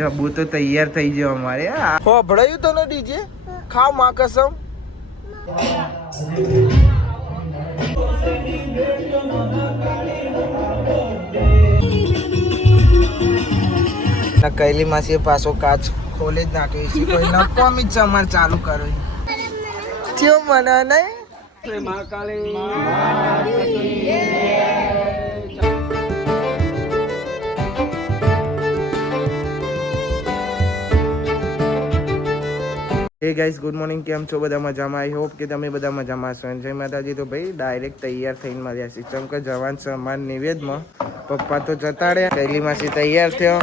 જબુ તો તૈયાર થઈ ગયો અમારે. હો ભળાયું તો ને ડીજે ખાવ માં કસમ. કૈલી માસી પાછો કાચ ખોલે જ નાખ્યો છે. કોઈ નકોમી જ અમારે ચાલુ કરો ચેવ મને નહીં મહાકાળી. હે ગાઈસ ગુડ મોર્નિંગ, કેમ છો? બધા મજામાં? આઈ હોપ કે તમે બધા મજામાં છો. જય માતાજી. તો ભાઈ ડાયરેક્ટ તૈયાર થઈને મળ્યા છે. ચમકે જવાન સમાન નિવેદમાં પપ્પા તો જતા રહ્યા. કૈલી માસી તૈયાર થયો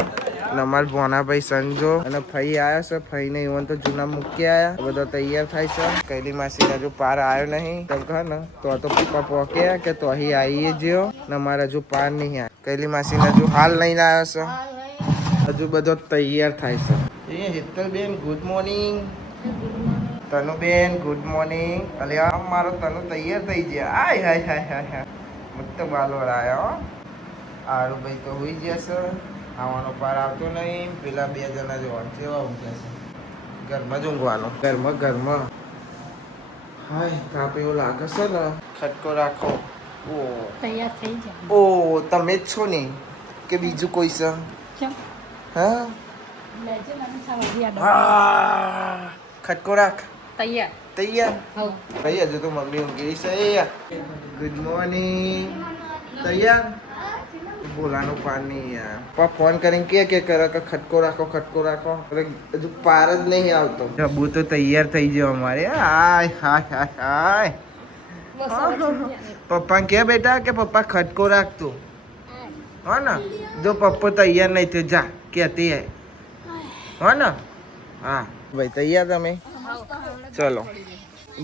અને અમારા ભોનાભાઈ સંજો અને ફઈ આવ્યા છે. ફઈને ઇવન તો જૂના મૂકી આવ્યા. બધા તૈયાર થાય છે. કૈલી માસી હજુ પાર આવ્યો નહીં. ચમકે ને તો પપ્પા પોક્યા કે તો અહીં આવીએ જ્યો ને અમારે હજુ પાર નહીં આવ્યા. કૈલી માસી હજુ હાલ નહીં આવ્યો છે. હજુ બધો તૈયાર થાય છે. એ હેતલબેન ગુડ મોર્નિંગ. તનુબેન ગુડ મોર્નિંગ. અલ્યા મારો તનુ તૈયાર થઈ ગયા. આય હાય હાય હાય હાય મસ્ત બાલોડ આવ્યો. આરું ભાઈ તો હોઈ જશે. આવવાનો પાર આવતો નહીં. પેલા બે જણા જોવાનું કેવા ઊંઘ્યા છે. ઘરમાં જ ઊંઘવાનું. ઘરમાં હાય તાપ એવું લાગે છે ને. ખટકો રાખો. ઓ તૈયાર થઈ જાય. ઓ તમે જ છો ને કે બીજું કોઈ છે? હા ખટકો રાખ. તૈયાર ભાઈ હજુ તો મમ્મી ઊંઘી છે. Good morning. તૈયાર? બોલાનું પાન નહીં યાર. પપ્પા ફોન કરીને કે કરે કે ખટકો રાખો હજુ પાર જ નહીં આવતો. જબુ તો તૈયાર થઈ ગયો અમારે. હાય હાય હાય પપ્પા કે બેટા કે પપ્પા ખટકો રાખતો હો ને. જો પપ્પા તૈયાર નહીં થયો જા કેતી હે હો ને. હા ભાઈ તૈયાર તમે? ચલો.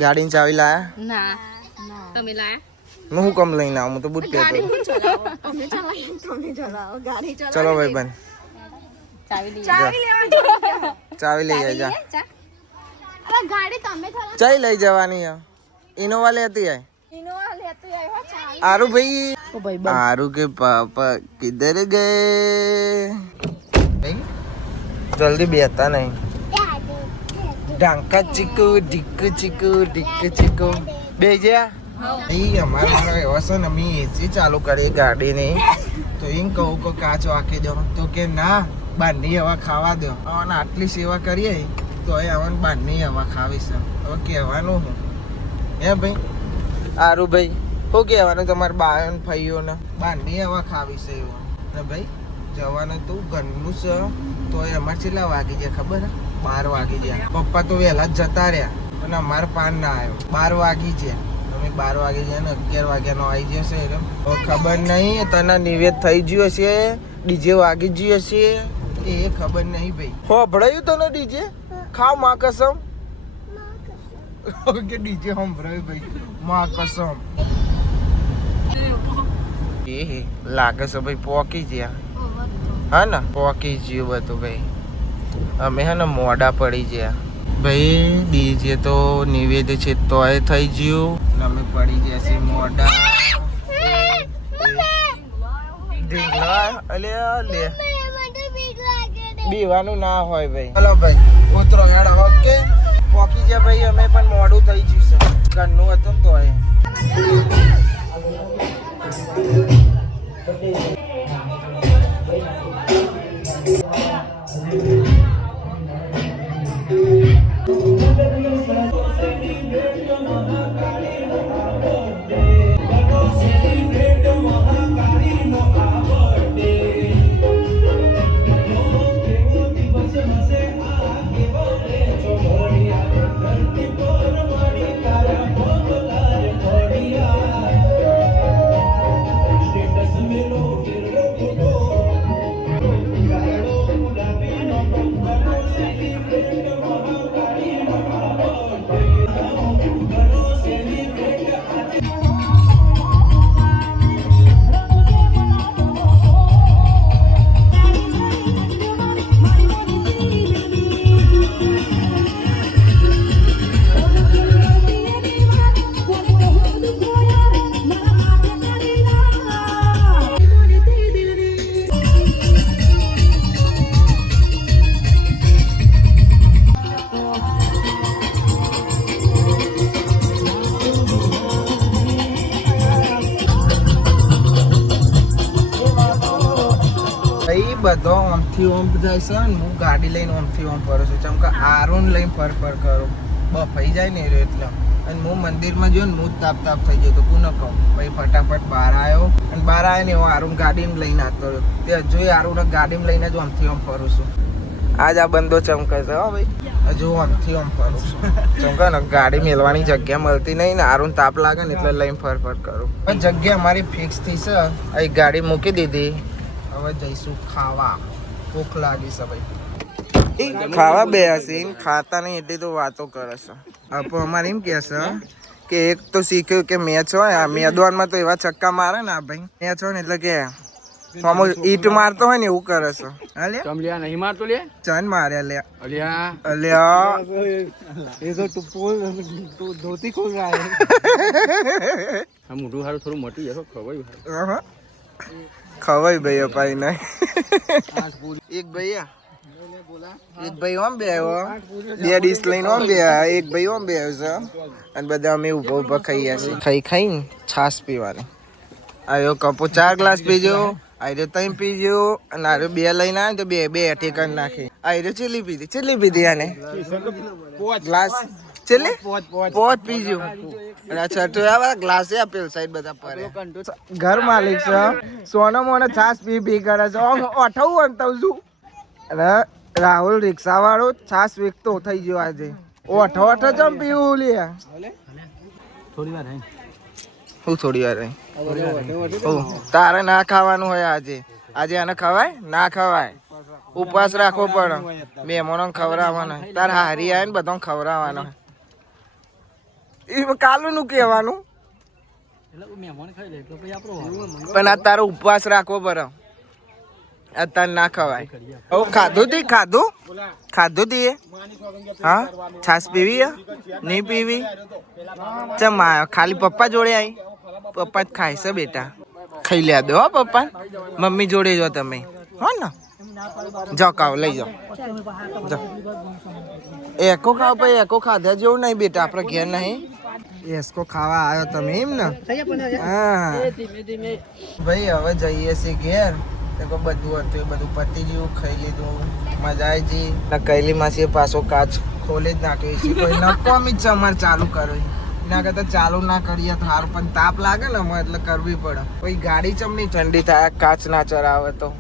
ગાડીની ચાવી લાયા? ના તમે લાયા? હું શું કમ લઈને આવું? હું તો બુટ પહેરતો. ચલો ભાઈ બન ચાવી લઈ જાય. ચાઈ લઈ જવાની ઇનોવા લેતી આય. આરુ ભાઈ आरू के पापा किधर गए? जल्दी बेहता नहीं. ढांका चिकू ढिक्कू चिकू बेजा नहीं. हमारा एवा છે ને અમે એસી ચાલુ કરીએ ગાડીની તો એમ કહું કે કાચ વાકી દો તો કે ના બહારની હવા ખાવા દો. અને આટલી સેવા કરીએ તો એ આવન બહારની હવા ખાવી છે. હવે કહેવાનું હું હે ભાઈ આરુ ભાઈ શું કહેવાનું તમારે બાયન ભાઈઓને? બહારની હવા ખાવી છે એવું ને ભાઈ. જવાનું તું ઘરનું છે તો અમારે કેટલા વાગી જાય ખબર? 12 વાગી ગયા. પપ્પા તો વહેલા જ જતા રહ્યા અને અમારે પાન ના આવ્યો. 12 વાગી ગયા. અમે 12 વાગી ગયા ને 11 વાગ્યાનો આવી જશે. ખબર નહીં તને નિવેદ થઈ ગયો છે. ડીજે વાગી ગયો છે એ ખબર નહીં ભાઈ. હો ભળાયું તને ડીજે ખાવ માં કસમ. કે ડીજે સંભળાયું ભાઈ માં કસમ. એ લાગે છે ભાઈ પોકી ગયા. હા ને પોકી ગયું બધું ભાઈ. અમે હે ને મોડા પડી ગયા ભાઈ. ડીજે તો નિવેદ છે તોય થઈ ગયું ને અમે પડી ગયા છીએ મોડા. બીવાનું ના હોય ભાઈ. ચલો ભાઈ ઉતરો હેડ. ઓકે પોકી ગયા ભાઈ. અમે પણ મોડું થઈ ગયું છે. ઘરનું હતું ને તોય. ઓમથી ઓમ જાય છે ને હું ગાડી લઈને ઓમથી ઓમ ફરું છું ચમ કે આરોન લઈને ફર કરું બફાઈ જાય ને એટલે અને હું મંદિરમાં ગયો ને હું જ તાપ થઈ ગયો તો કોને કહું પછી ફટાફટ બહાર આવ્યો અને બહાર આવ્યો ને એવો આરું ગાડીમાં લઈને આવતો રહ્યો તે હજુ આરું ગાડીમાં લઈને જ આમથી આમ ફરું છું આજ આ બંદો ચમકે છે હો ભાઈ હજુ આમથી આમ ફરું છું ચમકે ને ગાડી મેળવાની જગ્યા મળતી નહીં ને આરું તાપ લાગે ને એટલે લઈને ફર કરું જગ્યા અમારી ફિક્સ થઈ છે અહીં ગાડી મૂકી દીધી હવે જઈશું ખાવા ભૂખ લાગી છે ભાઈ ખાવા બે હસી ખાતા નહીં એટલી તો વાતો કરે છે આપો અમારે એમ કે છે કે એક તો શીખ્યું કે મેચ હોય આ મેદાનમાં તો એવા છક્કા મારે ને આ ભાઈ મેચ હોય ને એટલે કે ઈટ મારતો હોય ને એવું કરે છે કમલિયા નહીં મારતો લે ચન માર્યા લે અલ્યા અલ્યા એ તો ટુપોલ ધોતી ખોલ રહા હે આ મોટું હારું થોડું મોટું છે ખવાય ખવાય ભાઈ અપાઈ નહીં એક ભૈયા એક ભાઈ ઓમ બે આવ્યો બે ડીશ લઈને ઓમ બે એક ભાઈ ઓમ બે આવ્યો છે અને બધા અમે ઉભા ખાઈએ છીએ ખાઈને છાશ પીવાની આવ્યો કપો 4 ગ્લાસ પીજો આયરો 3 પીજો અને આયરો 2 લઈને આવ્યો તો બે ઠેકાણ નાખી આયરો ચેલી પીધી આને ગ્લાસ ચેલી પોત પીજો અને આ છઠ્ઠો આવા ગ્લાસ આપેલ સાઈડ બધા પર ઘર માલિક છે સોનો મોને છાશ પી કરે છે અઠવું અંતવ છું અને રાહુલ રિક્ષા વાળો છાશ વેચતો થઈ ગયો આજે ઓઠો ચમ પીવું લે થોડી વાર હું થોડી વાર તારે ના ખાવાનું હોય આજે આને ખવાય ના ખવાય ઉપવાસ રાખવો પડે મહેમાનો ખવડાવવાનો તાર હારી આવે ને બધો ખવડાવવાનો એ કાલું નું કહેવાનું પણ આ તારો ઉપવાસ રાખવો પડે અત્યારે ના ખવાય ખાધું તી હા છાશ પીવી નહીં પીવી ચમ ખાલી પપ્પા જોડે આવી પપ્પા જ ખાય છે બેટા ખાઈ લે દો હો પપ્પા મમ્મી જોડે જો તમે હો ને જાઓ કાવ લઈ જાઓ એકો ખાવ ભાઈ એકો ખાધા જેવું નહીં બેટા આપણે ઘેર નહીં એસકો ખાવા આવ્યો તમે એમ ને હા ભાઈ હવે જઈએ છીએ ઘેર બધું હતું એ બધું પતી ગયું ખાઈ લીધું મજા આવી ગઈ કૈલી માસી પાછો કાચ ખોલી જ નાખ્યો છે કોઈ નકોમી જ અમારે ચાલુ કરવી એના કરતા ચાલુ ના કરીએ તો હાર પણ તાપ લાગે ને અમારે એટલે કરવી પડે કોઈ ગાડી ચમની ઠંડી થાય કાચ ના ચરાવે તો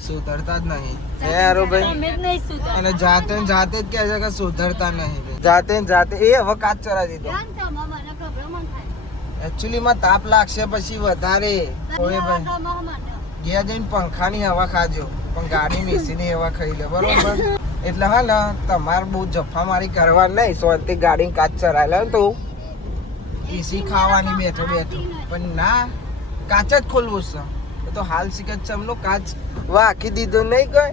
સુધરતા જ નહીં યારો ભાઈ અને જાતે જ કહે છે કે સુધરતા નહીં જાતે એ હવે કાચ ચરાવી દીધો એકચ્યુઅલી માં તાપ લાગશે પછી વધારે હોય ભાઈ ગયા જઈને પંખાની હવા ખાજો પણ ગાડી મેસીની હવા ખાઈ લે બરોબર એટલે હા ને તમારે બહુ જફામારી કરવા નહીં સોનથી ગાડી કાચ ચરાયેલા ને તો એસી ખાવાની બેઠો પણ ના કાચ જ ખોલવું છે તો હાલ શીખત ચમનો કાચ વાખી દીધો નહીં કોઈ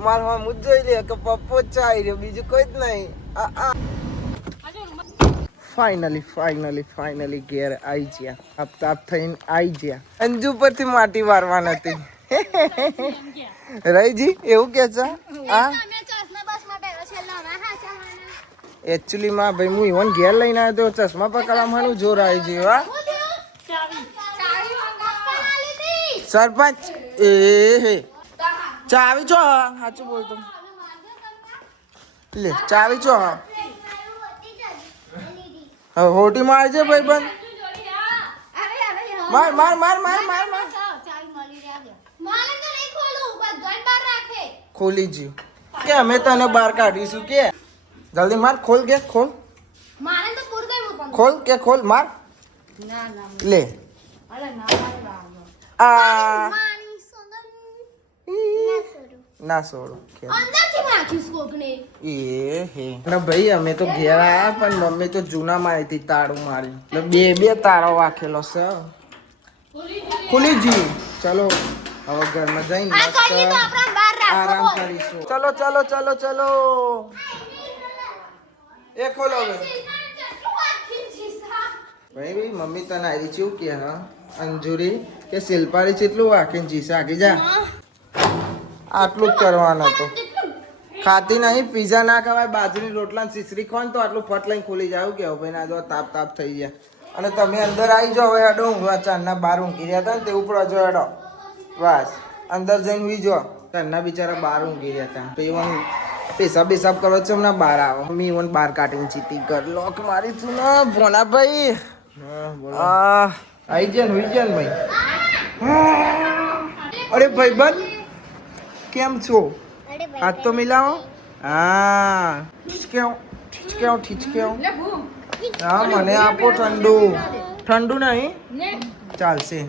મારા હું જ જોઈ લે કે પપ્પો જ ચાઈ રહ્યો બીજું કોઈ જ નહીં ફાઇનલી ઘેર આવી ગયા તાપ થઈને આવી ગયા અંજુ પરથી માટી વારવા નથી રહીજી એવું કે છે હા એકચ્યુઅલી માં ભાઈ હું ઇવન ઘેર લઈને આવ્યો તો ચશ્મા પકડવાનું જોર આવી ગયું હા સરપંચ એ ચાવી છો સાચું બોલતો લે ચાવી છો હોટી મારજે ભાઈ બંધ માર ખોલી જી કે અમે તને બહાર કાઢીશું કે જલ્દી માર ખોલ કે ખોલ ખોલ માર લે ના છોડો ભાઈ અમે તો ઘેર આયા પણ મમ્મી તો જૂના માં હતી તાળું મારી એટલે બે તાળો વાખેલો છે ખુલી જી ચલો હવે ઘરમાં જઈને મસ્ત આરામ કરીશું ચલો એ ખોલો ભાઈ મમ્મી તને આવી છું કે હા અંજુરી કે શિલ્પારી કેટલું વાંકીને જીસે આગી જા આટલું જ કરવાનું હતું ખાતી નહીં પીઝા ના ખવાય બાજરીની રોટલા સિસરી ખોન તો આટલું ફટ લઈને ખુલી જાવ કે ભાઈ ના જો તાપ થઈ ગયા અને તમે અંદર આવી જાઓ હવે અડો ઊંઘવા ચારના બાર ઊંઘી રહ્યા હતા ને તે ઉપડો જો અડો બસ અંદર જઈને હુઈ જો. ઘરના બિચારા બહાર ઊંઘી ગયા હતા. પેવન પેશાબ બેસાબ કરો છે હમણાં બહાર આવો. મમ્મી ઓન બહાર કાઢીને ચીતી કર લોક મારી તું ના ભોણાભાઈ. આઈ જાય ને હુઈ જાય ને ભાઈ. અરે ભાઈબંધ કેમ છો? હાથ તો મિલાવો. હા ઠીચક્યાઓ. હા મને આપો ઠંડુ. ઠંડુ નહીં ચાલશે.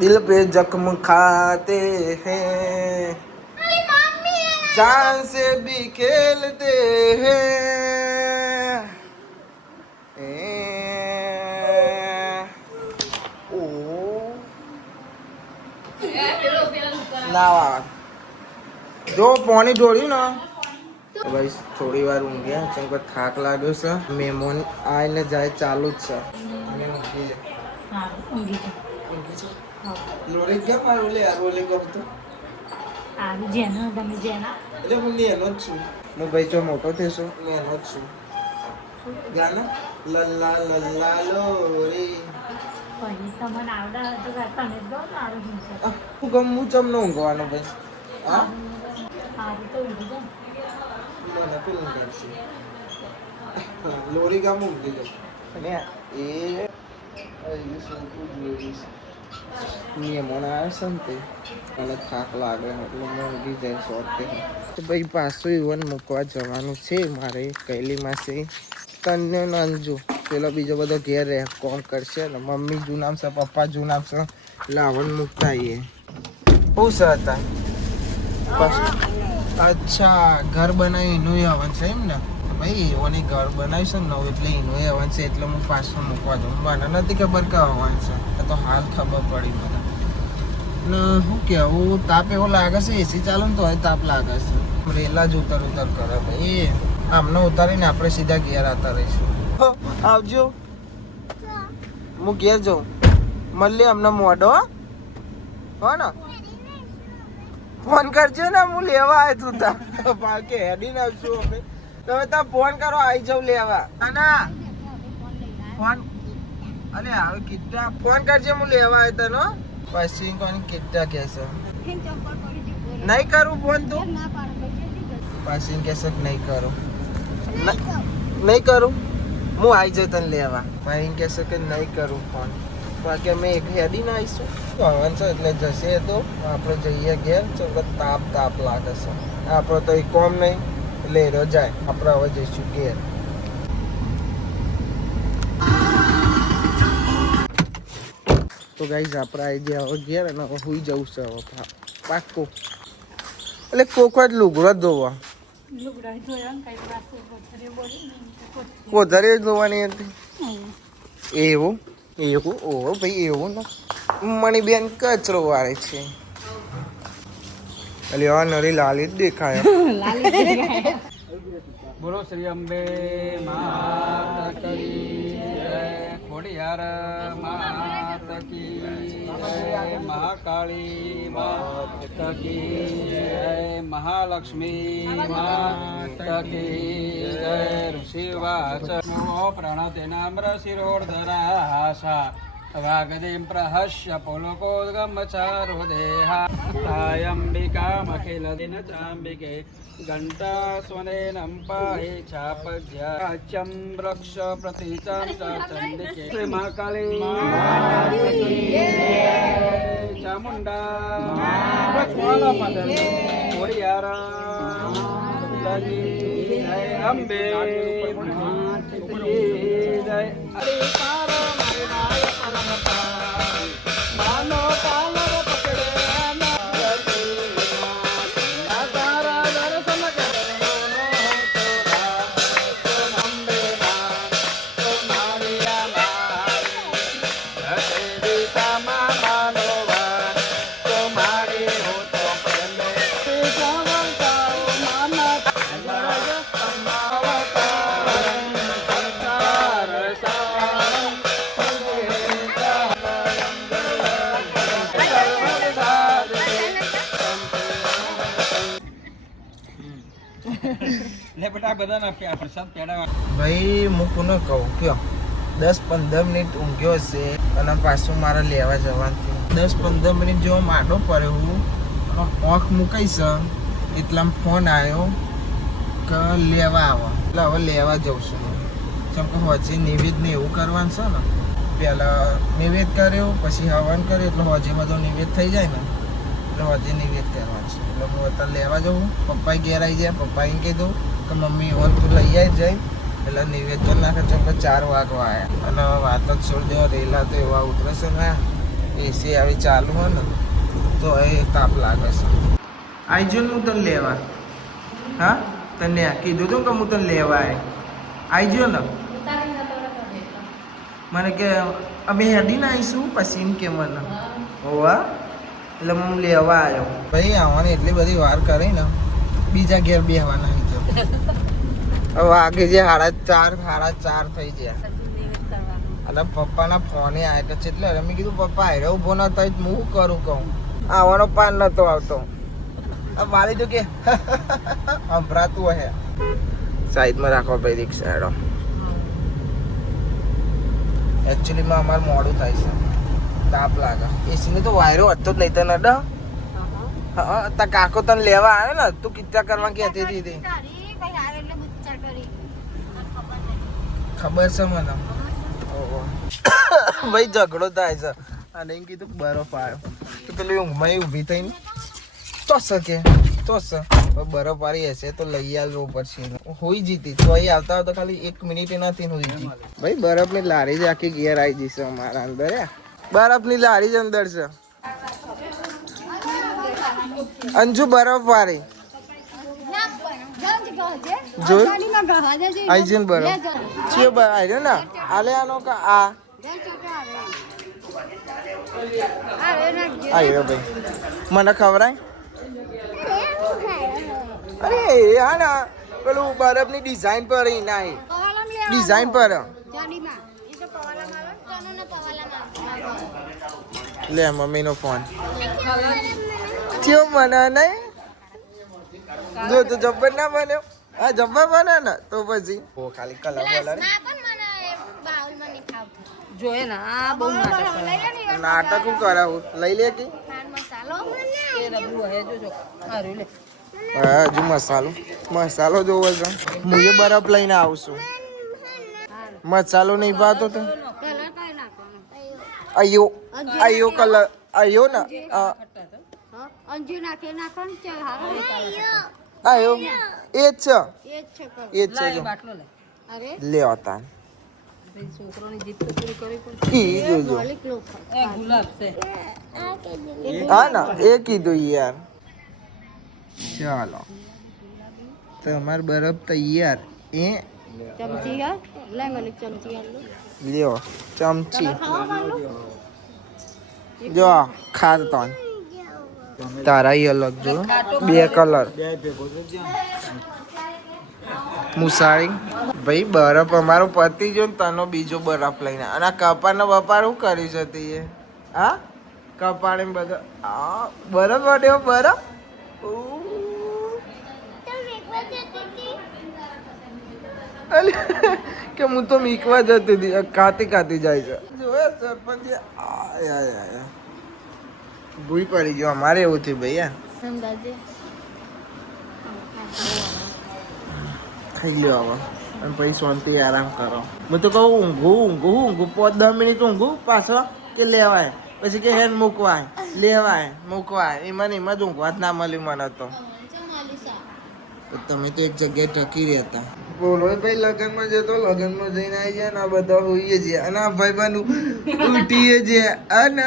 दिल पे जख्म खाते हैं जान से भी खेलते हैं ના જો પાણી ઢોળ્યું ને તો ભાઈ થોડી વાર ઊંઘ્યા કેમ કે થાક લાગ્યો છે. મહેમાન આવીને જાય ચાલુ જ છે. લોરી કેમ મારું લે યાર બોલે ગમતો એટલે હું એનો જ છું. હું ભાઈ જો મોટો થઈશો હું એનો જ છું. ગાના લલ્લા લલ્લા લોરી હું ગમું ચમ નો ઊંઘવાનો ભાઈ. હા મને પેલું કરશે લોરી ગામ ઊંઘી જાય અને એ મહેમાન આવે છે ને તે મને થાક લાગે એટલે હું ઊંઘી જાય શોર્ટ. તો ભાઈ પાછું ઇવન મૂકવા જવાનું છે મારે કૈલીમાં છે. તને અંજુ પેલો બીજો બધો ઘેર રહે કોમ કરશે ને મમ્મી જુ નામ છે પપ્પા જુ નામ છે લાવણ મૂકતા આવીએ. બહુ સર હતા. અચ્છા ઘર બનાવ્યું એનું આવન છે એમ ને ભાઈ એઓને ઘર બનાવ્યું છે ને નવું એટલે એનું આવન છે એટલે હું પાછું મૂકવા દઉં. મને નથી ખબર કે આવવાનું છે તો હાલ ખબર પડી મને. ને શું કહેવું તાપ એવો લાગે છે એસી ચાલે ને તો હવે તાપ લાગે છે. રેલા જ ઉતર કરે ભાઈ. આમને ઉતારીને આપણે સીધા ઘેર આવતા રહીશું. આવજો હું ઘેર જાઉં મળીએ અમને મોડો હો ને ફોન કરજો ને હું લેવા આવ્યો તું તા બાકી હેડીને આવશું અમે. તમે તા ફોન કરો આવી જાઉં લેવા. ના ફોન અરે હવે કેટલા ફોન કરજે હું લેવા આવ્યો તને. પછી કોણ કેટલા કહેશે નહીં કરું ફોન તું પછી કહેશે કે નહીં કરું નહીં કરું હું આવી જાઉં તને લેવા. ભાઈ કહેશે કે નહીં કરું ફોન બાકી અમે એક હેડીને આવીશું ભવન છે એટલે જશે તો આપણે જઈએ ઘેર. ચલો તાપ લાગે છે આપણો તો એ કોમ નહીં એટલે એરો જાય આપણે હવે જઈશું ઘેર. તો ગાઈઝ આપણે આવી ગયા હવે ઘેર અને હવે સુઈ જવું છે હવે પાક્કું. એટલે કોક જ લુગડો ધોવા કોધરી ધોવાની હતી એવું ઓહો ભાઈ એવું ને મણીબેન કચરો વાળે છે. એટલે આ નરી લાલી જ દેખાય. બોલો શ્રી અંબે માતા કી જય. ખોડિયાર માતા કી જય. મહાકાળી માતા કી જય. મહાલક્ષ્મી માતા કી જય. ઋષિવાચ પ્રણતેનામ્ર શિરોર્ધરાશા વાગદીમ પ્રહસ્ય પુલકોદગમચારો દેહા તાયંબિકામખિલ દિન ચાંબિકે ઘંટા સ્વનેનમ પાહે છાપજ્યાચ્યમ વૃક્ષ પ્રતિચામ ચંડિકે શ્રી મહાકાળી ચામુંડા ખોડિયાર અંબે જય. માનો પાલવ પકડે તારા દર્શન ભાઈ હું કોને કહું કયો 10-15 મિનિટ ઊંઘ્યો હશે અને પાછું મારે લેવા જવાનું 10-15 મિનિટ જેવો માટો પડ્યો હું આંખ મૂકીશ એટલામાં ફોન આવ્યો કે લેવા આવો એટલે હવે લેવા જઉં છું કેમ કે હજી નિવેદને એવું કરવાનું છે ને પહેલાં નિવેદ કર્યો પછી હવન કર્યો એટલે હજી બધો નિવેદ થઈ જાય ને એટલે હજી નિવેદ કરવાનું છે એટલે હું અત્યારે લેવા જાઉં પપ્પાએ ઘેર આવી જાય પપ્પાએ કીધું કે મમ્મી ઓન તું લઈ આવી જાય એટલે નિવેદ તો નાખે છે કે 4 વાગવા આવ્યા અને વાત જ છોડી દેવા રેલા તો એવા ઉતરે છે ને એસી આવી ચાલુ હોય ને તો એ તાપ લાગે છે આવી જો ને હું તને લેવા હા તને કીધું તું કે હું તને લેવા આવી જો ને મને કે અમે હેડીને આવીશું પછી એમ કે મને હોવા એટલે હું લેવા આવ્યો ભાઈ આવવાની એટલી બધી વાર કરી ને બીજા ઘેર બેહવાના આવી જાવ હવે આગે જે 4:30 થઈ ગયા અને પપ્પાના ફોને આવ્યા કે એટલે મેં કીધું પપ્પા હારે ઊભો ન થાય હું શું કરું કહું આવવાનો પાન નતો આવતો મારી તો કે સંભળાતું હે સાઈડમાં રાખો ભાઈ રિક્ષા હેડો એકચ્યુઅલીમાં અમારે મોડું થાય છે તાપ લાગે એસીને તો વાયરો હતો જ નહીં તને ડ હા તા કાકો તને લેવા આવે ને તું કિચ્ચા કરવા કહેતી હતી ખબર છે મને ભાઈ ઝઘડો થાય છે અને એમ કીધું બરફ આવ્યો તો પેલી ઊંઘમાં ઊભી થઈને તો શકે બરફ વાળી હશે તો લઈ આવવો પડશે હોઈ જીતી તો અહીં આવતા તો ખાલી 1 મિનિટ નથી હોઈ જી ભાઈ બરફની લારી જ આખી ઘેર આવી જશે અમારા અંદર બરફની લારી જ અંદર છે અંજુ બરફ વાળી જો આઈજન બરફ છે આવ્યો ને આલે આનો કા આ આવ્યો ભાઈ મને ખવરાય અરે હા ને પેલું બરફની ડિઝાઇન પર ના ડિઝાઇન પર લે મમ્મીનો ફોન કેવો મને નહીં જો તો જબ્બર ના બન્યો હા જબ્બર બને ને તો પછી ઓ ખાલી કલર કલર જોયે ને આ બહુ નાટક હું કરાવું લઈ લે કે હા હજુ મસાલો જોવો છે હું એ બરફ લઈને આવશું મસાલો નહીં ભાતો તો અયો કલર અયો ને અંજુ નાખે નાખો આયો એ જ છે જો અરે લે આવતા છોકરોની જીત તો પૂરી કરવી પડશે ઈ જોજો એ ગુલાબ છે હા ના એ કીધું યાર ચાલો તો અમાર બરફ તૈયાર એ ચમચી યાર લે મને ચમચી યાર લ્યો ચમચી જો ખાતો તારા ઈ અલગ જો 2 કલર મુસાળી ભાઈ બરફ અમારો પતિ જો ને તનો બીજો બરફ લઈને અને આ કપાળનો બપાર શું કરી જતી એ હા કપાળ એમ બધા આ બરફ વાટ્યો બરફ કે હું તો મીકવા જતી હતી કાતી જાય છે જોયા સરપંચ ભૂઈ પડી ગયો અમારે એવું થયું ભૈયા ખાઈ લ્યો હવે અને પછી શાંતિ આરામ કરો હું તો કહું ઊંઘું 5-10 મિનિટ ઊંઘું પાછો કે લેવાય પછી કે હેન મૂકવાય એમાં જ ઊંઘવા જ ના મળ્યું મને તો તમે તો એક જગ્યાએ ટકી રહેતા બોલો ભાઈ લગ્નમાં જતો લગ્નમાં જઈને આવી જાય ને આ બધા હોઈએ છીએ અને આ ભાઈ બનું ઉઠીએ છીએ અને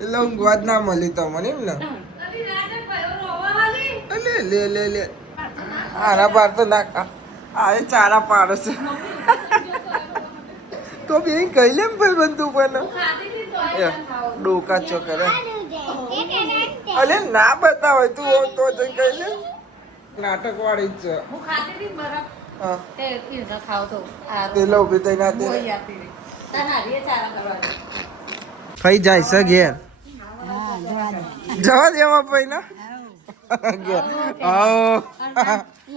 એટલે ઊંઘવા જ ના મળી તો મને એમ ને લે આના પાર તો ના આ ચારા પાડો છે તો બે કહી લે ભાઈ બંધુ પણ ડોકા ચોકરે અલે ના બતાવે તું તો જઈ કહી લે નાટક વાળી જ છે હું ખાતી હતી બરફ હા તે પીઝા ખાવ તો તે લો ઉભી થઈ ના દે તનારી ચારા કરવાની ફઈ જાય છે ઘેર જવા દેવા ભાઈ ના આવો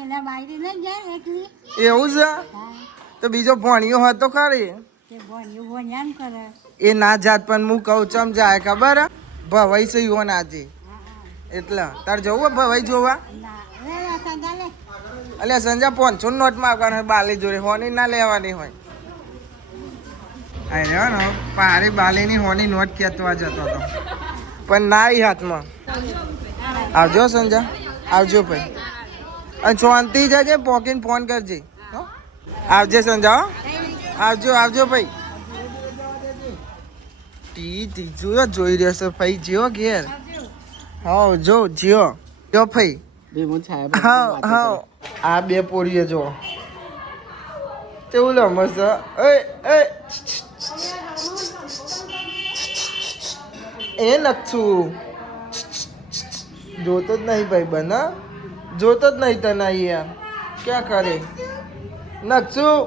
એના બાયરી ન જાય એકલી એવું છે તો બીજો ભણ્યો હતો ખરી તે ભણ્યું ભણ્યા ને કરે. એ ના જાત પણ હું કહું ચમ જાય ખબર હે? ભવાઈ છે ઈવન આજે એટલે તાર જવું હે ભવાઈ જોવા ના લે સંજા લે. અલ્યા સંજા 500 નોટ માગવાના બાલી જોડે હોની ના લેવાની હોય આઈ રહ્યો ને પારી બાલીની હોની નોટ ખેંચવા જતો હતો પણ ના ઈ હાથમાં આવજો સંજા આવજો ભાઈ અને શાંતિ જજે પોકીને ફોન કરજે હો? આવજે સંજા હો? આવજો ભાઈ ટી જોઈ રહ્યો છે ભાઈ જીઓ ઘેર હા જીઓ ભાઈ બે મોજ છાયા હા આ બે પોરીએ જો કેવું મસ્ત એ નક્ષું જોતો જ નહીં ભાઈ બના જોતો જ નહીં તને યાર ક્યાં કરે નક્ષું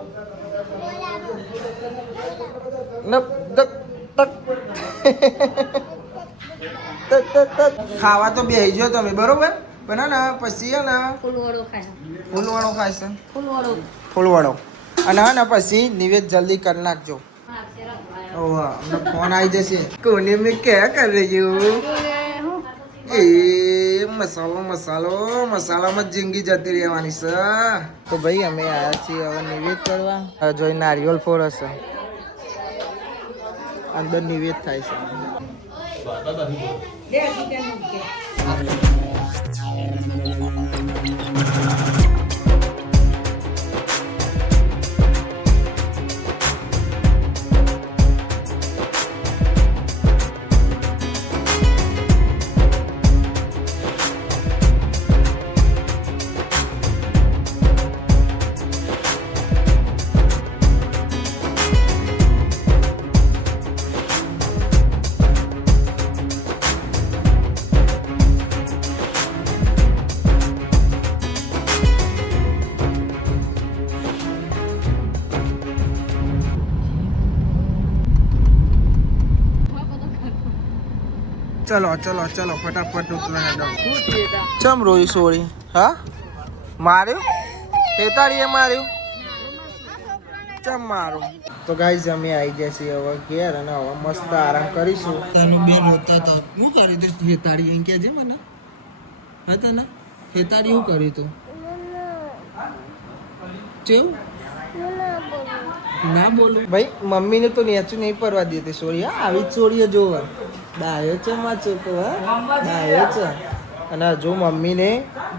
ખાવા તો બેસી ગયો તમે બરોબર પણ હે ને પછી હે ને ફૂલવાળો ખાય. ફૂલવાળો ખાય છે ફૂલવાળો. ફૂલવાળો અને હે ને પછી નિવેદ જલ્દી કરી નાખજો ઓવા અમને ફોન આવી જશે કોને મેં ક્યાં કરી રહ્યું એ મસાલામાં જિંદગી જતી રહેવાની છે તો ભાઈ અમે આવ્યા છીએ હવે નિવેદ કરવા હવે જોઈ નારિયેળ ફોર હશે અંદર નિવેદ થાય છે ચલો ફટાફટ ઉતરા દો ચમ રોઈ સોરી હા માર્યું તેતારીએ માર્યું ચમ મારું તો ગાઈઝ અમે આવી ગયા છીએ હવે ઘેર અને હવે મસ્ત આરામ કરીશું તનું બેન રોતા હતા શું કર્યું તું હેતારી એમ કે છે મને હા તને હેતારી શું કર્યું તું કેવું ના બોલું ભાઈ મમ્મીને તો નેચું નહીં પરવા દેતી સોરી હા આવી જ સોરીએ જોવા ડાયો છે માં ચૂકો હા ડાયો છે અને જો મમ્મીને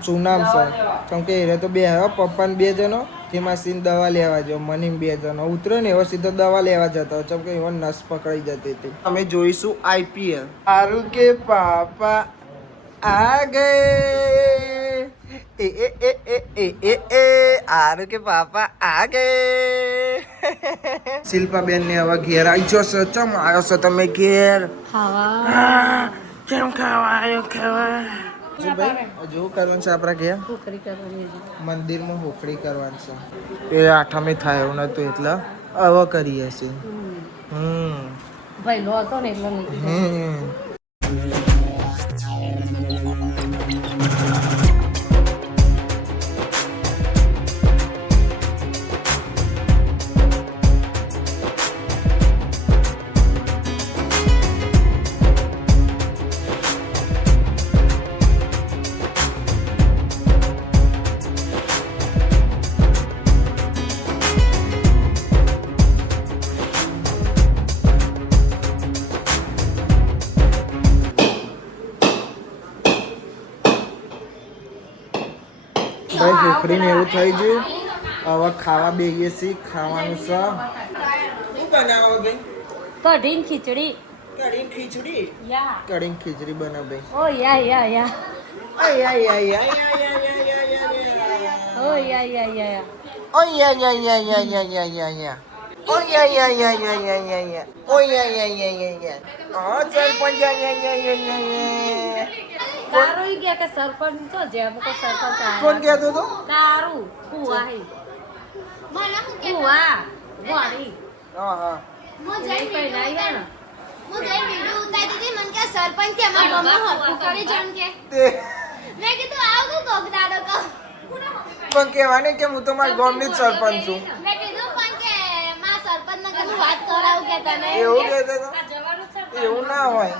ચૂનામ છે કેમ કે એને તો બે હવે પપ્પાને 2 જણો તેમાં સીન દવા લેવા જાવ મને 2 જણો ઉતરો ને એવો સીધો દવા લેવા જતો કેમ કે એવો નસ પકડાઈ જતી હતી અમે જોઈશું IPL આરુ કે પાપા આ ગયે આરુ કે પાપા આ ગયે શિલ્પા બેન ને હવે ઘેર આવી જશો ચમ આવ્યો છો તમે ઘેર ખાવા. કેમ ખાવા આવ્યો ખાવા હજુ કરવાનું છે આપણા ઘેર ભૂખરી કરવાની છે. મંદિરમાં હોકડી કરવાની છે એ આઠમે થાય એવું નતું એટલે હવે કરીએ છીએ ભાઈ લો હતો ને એટલે નહીં. ભાઈ ભૂખડીને એવું થઈ ગયું હવે ખાવા બેસીએ છીએ ખાવાનું છે શું બનાવો ભાઈ કઢીને ખીચડી. કઢી ખીચડી યા. કઢી ખીચડી બનાવ ભાઈ ઓ યા. ઓય ઓ યા. તારું ઈ ગયા કે સરપંચ તો જેમ કો સરપંચ આયા. કોણ કહેતો તો તારું ફુવા હે. ફુવા વાડી. હા જઈ પહેલા આયા ને. હું જઈ વિડિયો ઉતારી દીધી મને કે સરપંચ કે અમાર ગામમાં હરખું કરી જણ કે તે મેં કીધું આવું કોક દાડો કો પણ કહેવાને કે હું તો મારા ગામની જ સરપંચ છું મેં કીધું પણ તને એવું કહેતો હતો આ જવાનું છે એવું ના હોય